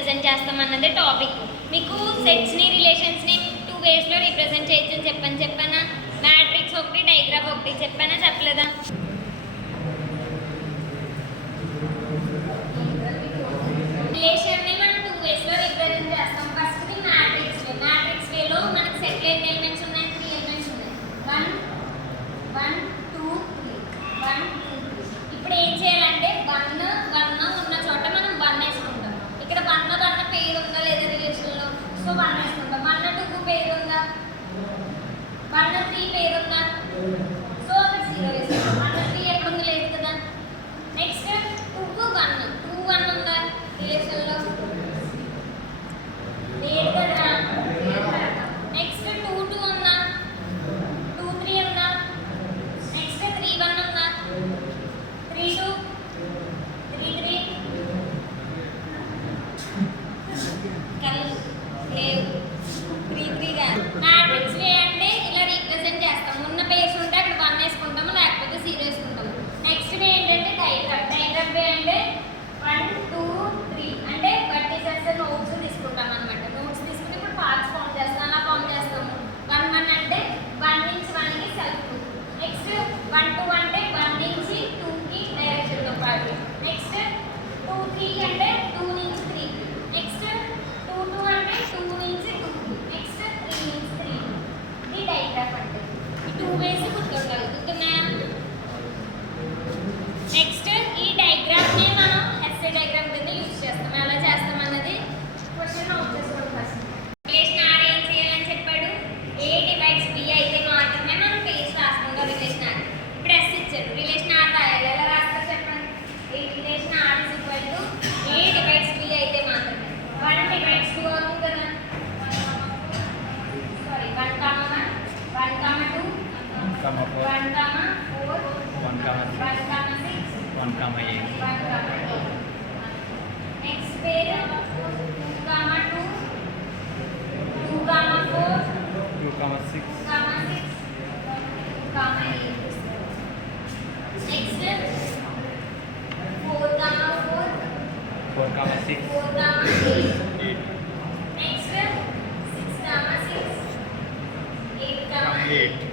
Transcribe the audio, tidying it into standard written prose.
Represent చేస్తామన్నది topic. మీకు సెట్స్ని రిలేషన్స్ని 2 వేస్లో represent చేయొచ్చని చెప్పానా? మ్యాట్రిక్స్ ఒకటి, డయాగ్రాఫ్ ఒకటి చెప్పానా చెప్పలేదా? రిలేషన్ని మనం 2 వేస్లో రిప్రజెంట్ చేస్తాం. ఫస్ట్ది మ్యాట్రిక్స్ వే. మ్యాట్రిక్స్ వేలో మనకు సెట్లో ఎన్ని ఎలిమెంట్స్ ఉన్నాయి? 3 ఎలిమెంట్స్ ఉన్నాయి. 1 1 2 3 1 2 3. ఇప్పుడు ఏం చేయాలంటే 1 ఉన్న చోట మనం 1 వేసుకుంటాం. ఇక్కడ 1 పేరు ఉందా లేదా రిలేషన్లో? సో 1 వేసుకుంటాం. 1 2 పేరు ఉందా? 1 3 పేరు ఉందా? సో అక్కడ 0 వేసుకుంటాం. 1 3 ఎక్కడ ఉంది? లేదు కదా. నెక్స్ట్ 2 1 ఉందా రిలేషన్లో? లేదు కదా. నెక్స్ట్ 2 2 ఉందా? 2 3 ఉందా? నెక్స్ట్ 3 1 ఉందా? 3 2 3 3 కళ్ళు లేవు. 3 3 గా మ్యాట్రిక్స్ వే అంటే ఇలా రీప్రజెంట్ చేస్తాం. ఉన్న పేర్స్ ఉంటే అక్కడ 1 వేసుకుంటాము, లేకపోతే 0 వేసుకుంటాము. నెక్స్ట్ వే ఏంటంటే డయాగ్రాఫ్. డయాగ్రాఫ్ వే అంటే 1 2 3 అంటే వర్టిసెస్ నోట్స్ తీసుకుంటాం అన్నమాట. నోట్స్ తీసుకుని ఇప్పుడు పార్ట్స్ ఫామ్ చేస్తాం. అలా ఫామ్ చేస్తాము. 1 1 అంటే 1 నుంచి 1 కి సెల్ఫ్. నెక్స్ట్ 1 2 అంటే 1 నుంచి 2 కి డైరెక్షన్ తో పాటు. నెక్స్ట్ 2 3 అంటే 2 నుంచి 3. నెక్స్ట్ 2 2 అంటే 2 నుంచి 2 కి. నెక్స్ట్ 3 నుంచి 3. ఇది డయాగ్రాఫ్ అంటే. ఈ 2 వేస్ గుర్తుండాలి. గుర్తున్నాయా? నెక్స్ట్ ఈ డయాగ్రాఫ్ ని మనం ఎస్ఏ డయాగ్రామ్ కింద యూజ్ చేస్తాం. ఎలా చేస్తాం అన్నది క్వశ్చన్ నోట్ చేసుకోండి ఫస్ట్. రిలేషన్ ఆర్ ఏం చేయాలని చెప్పాడు? ఏ డివైడ్స్ బి అయితే మాత్రమే మనం పేజ్ రాసుకుంటాం రిలేషన్ ఆర్. ఇప్పుడు ఎస్ ఇచ్చాడు. రిలేషన్ ఆర్ రాయాలి. ఎలా రాస్తారు చెప్పండి? ఈ relation R is equal to A divides B అయితే మాత్రమే. 1 డివైడ్స్ 2 అవుతుంది కదా. సారీ 1 1 1 2 1 4 1 4 1 6 1, 8. 1 8. నెక్స్ట్ పేరు 2 2 2 4 2, 6. 2 6 8. నెక్స్ట్ 4 4 4, 6. 4 8. 8. నెక్స్ట్ 6 6 8 8.